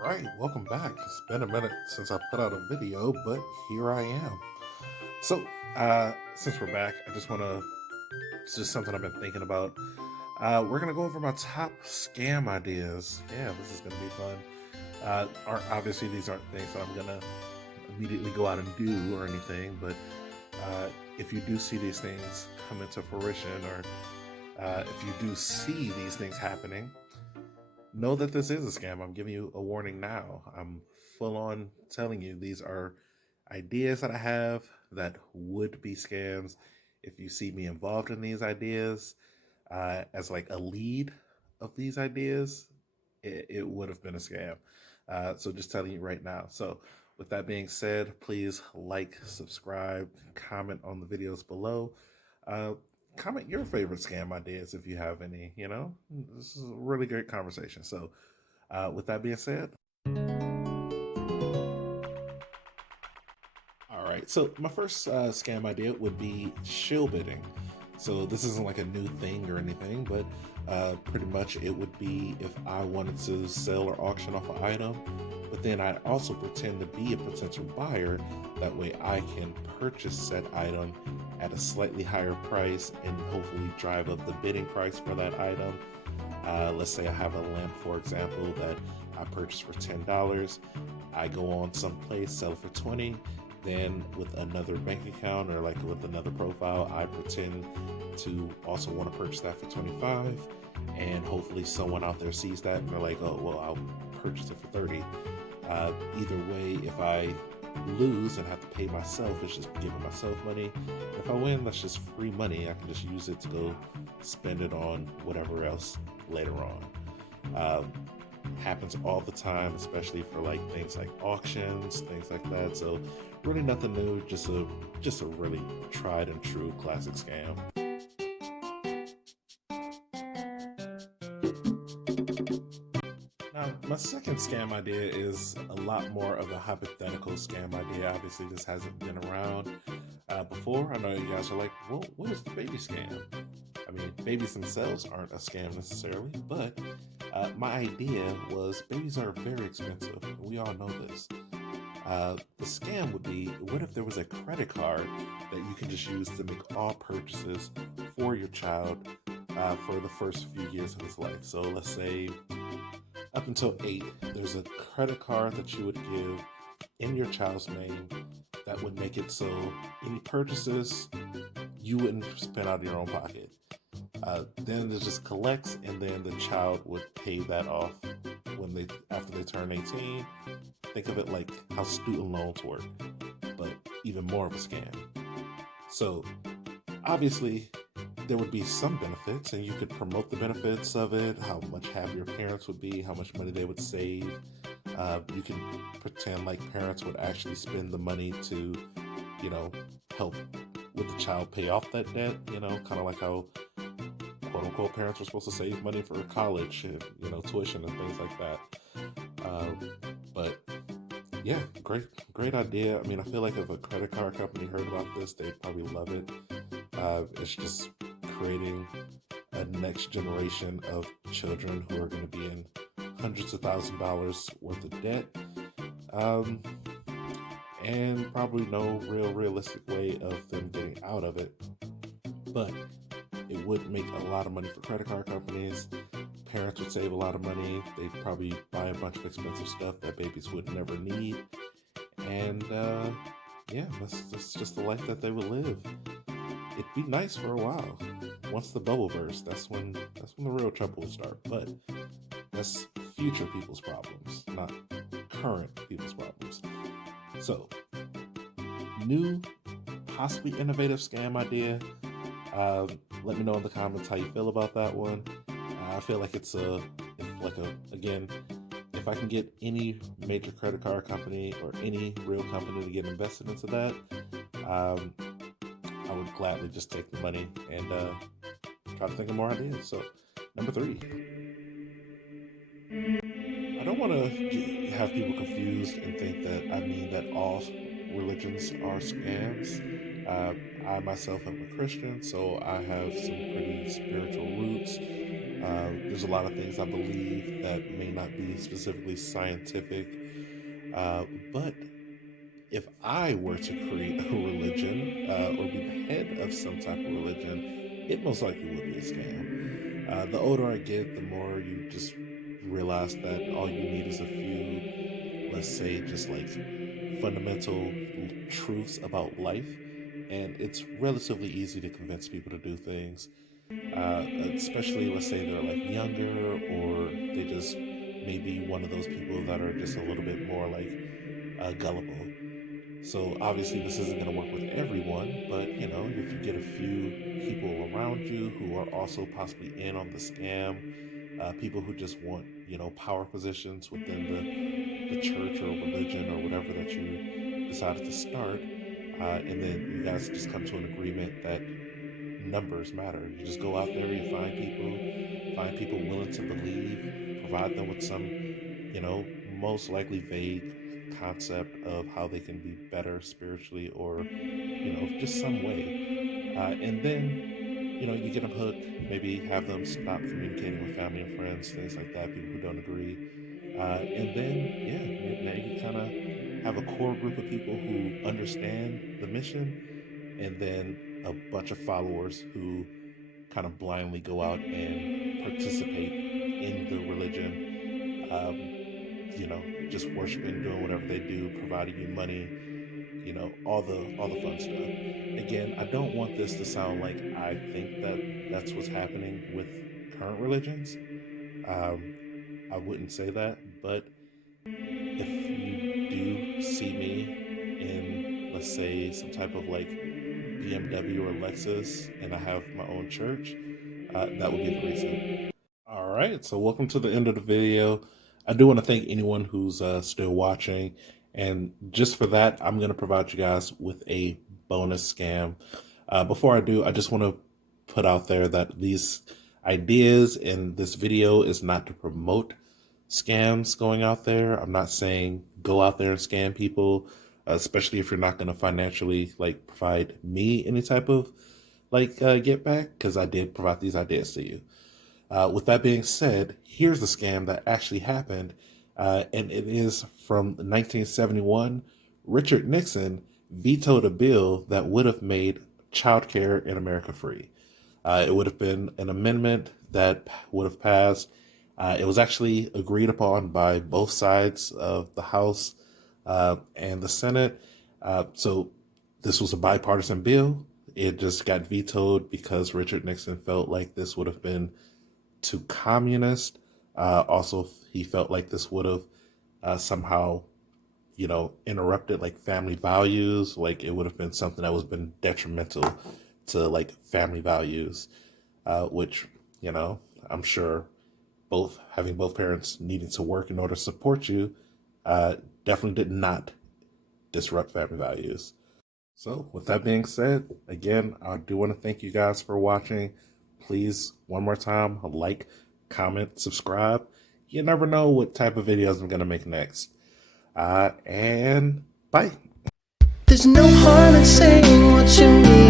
Right, welcome back. It's been a minute since I put out a video, but here I am. So, since we're back, I just want to, it's just something I've been thinking about. We're going to go over my top scam ideas. Yeah, this is going to be fun. Obviously, these aren't things that I'm going to immediately go out and do or anything, but if you do see these things come into fruition, or if you do see these things happening, know that this is a scam. I'm giving you a warning now. I'm full on telling you these are ideas that I have that would be scams. If you see me involved in these ideas as like a lead of these ideas, it would have been a scam. So just telling you right now. So with that being said, please like, subscribe, comment on the videos below. Uh, Comment your favorite scam ideas if you have any. This is a really great conversation. So with that being said, all right, so my first scam idea would be shill bidding. So this isn't like a new thing or anything, but pretty much it would be if I wanted to sell or auction off an item, but then I'd also pretend to be a potential buyer. That way I can purchase said item at a slightly higher price and hopefully drive up the bidding price for that item. Let's say I have a lamp, for example, that I purchased for $10. I go on someplace, sell it for 20. Then with another bank account or like with another profile, I pretend to also want to purchase that for 25. And hopefully someone out there sees that and they're like, oh, well, I'll purchase it for 30. Either way, if I lose and have to pay myself, it's just giving myself money. If I win, that's just free money. I can just use it to go spend it on whatever else later on. Happens all the time, especially for like things like auctions, things like that. So really nothing new, just a really tried and true classic scam. Now, my second scam idea is a lot more of a hypothetical scam idea. Obviously, this hasn't been around before. I know you guys are like, well, what is the baby scam? I mean, babies themselves aren't a scam necessarily, but my idea was babies are very expensive. We all know this. The scam would be, what if there was a credit card that you can just use to make all purchases for your child for the first few years of his life? So let's say up until 8, there's a credit card that you would give in your child's name that would make it so any purchases you wouldn't spend out of your own pocket. Then it just collects, and then the child would pay that off after they turn 18. Think of it like how student loans work, but even more of a scam. So obviously there would be some benefits, and you could promote the benefits of it, how much happier parents would be, how much money they would save. You can pretend like parents would actually spend the money to, help with the child pay off that debt, kind of like how quote unquote parents were supposed to save money for college and, tuition and things like that. But yeah, great idea. I mean, I feel like if a credit card company heard about this, they'd probably love it. It's just creating a next generation of children who are going to be in hundreds of $1,000s worth of debt, and probably no realistic way of them getting out of it. But it would make a lot of money for credit card companies. Parents would save a lot of money. They'd probably buy a bunch of expensive stuff that babies would never need. And yeah, that's just the life that they would live. It'd be nice for a while. Once the bubble bursts, that's when the real trouble will start. But that's future people's problems, not current people's problems. So, new, possibly innovative scam idea. Let me know in the comments how you feel about that one. I feel like again, if I can get any major credit card company or any real company to get invested into that, I would gladly just take the money and try to think of more ideas. So, number 3. I don't want to have people confused and think that I mean that all religions are scams. I myself am a Christian, so I have some pretty spiritual roots. There's a lot of things I believe that may not be specifically scientific, but if I were to create a religion or be the head of some type of religion, it most likely would be a scam. The older I get, the more you just realize that all you need is a few, let's say, just like fundamental truths about life, and it's relatively easy to convince people to do things. Especially, let's say they're like younger, or they just maybe one of those people that are just a little bit more like gullible. So obviously, this isn't going to work with everyone, but you know, if you get a few people around you who are also possibly in on the scam, people who just want, you know, power positions within the church or religion or whatever that you decided to start, and then you guys just come to an agreement that numbers matter. You just go out there, you find people willing to believe, provide them with some, you know, most likely vague concept of how they can be better spiritually, or you know, just some way, and then you know, you get them hooked. Maybe have them stop communicating with family and friends, things like that, people who don't agree, and then yeah, now you kind of have a core group of people who understand the mission, and then a bunch of followers who kind of blindly go out and participate in the religion, um, you know, just worshiping, doing whatever they do, providing you money, you know, all the fun stuff. Again, I don't want this to sound like I think that that's what's happening with current religions. Um, I wouldn't say that, but if you do see me in, let's say, some type of like BMW or Lexus, and I have my own church, that would be the reason. All right, so welcome to the end of the video. I do want to thank anyone who's still watching, and just for that, I'm going to provide you guys with a bonus scam. Before I do, I just want to put out there that these ideas in this video is not to promote scams going out there. I'm not saying go out there and scam people, especially if you're not going to financially like provide me any type of like get back, because I did provide these ideas to you. With that being said, here's the scam that actually happened, and it is from 1971. Richard Nixon vetoed a bill that would have made childcare in America free. It would have been an amendment that would have passed. It was actually agreed upon by both sides of the House and the Senate. So this was a bipartisan bill. It just got vetoed because Richard Nixon felt like this would have been too communist. Also, he felt like this would have somehow, you know, interrupted like family values. Like it would have been something that was been detrimental to like family values, which, you know, I'm sure having both parents needing to work in order to support you definitely did not disrupt family values. So with that being said, again, I do want to thank you guys for watching. Please, one more time, like, comment, subscribe. You never know what type of videos I'm going to make next. And bye. There's no harm in saying what you need.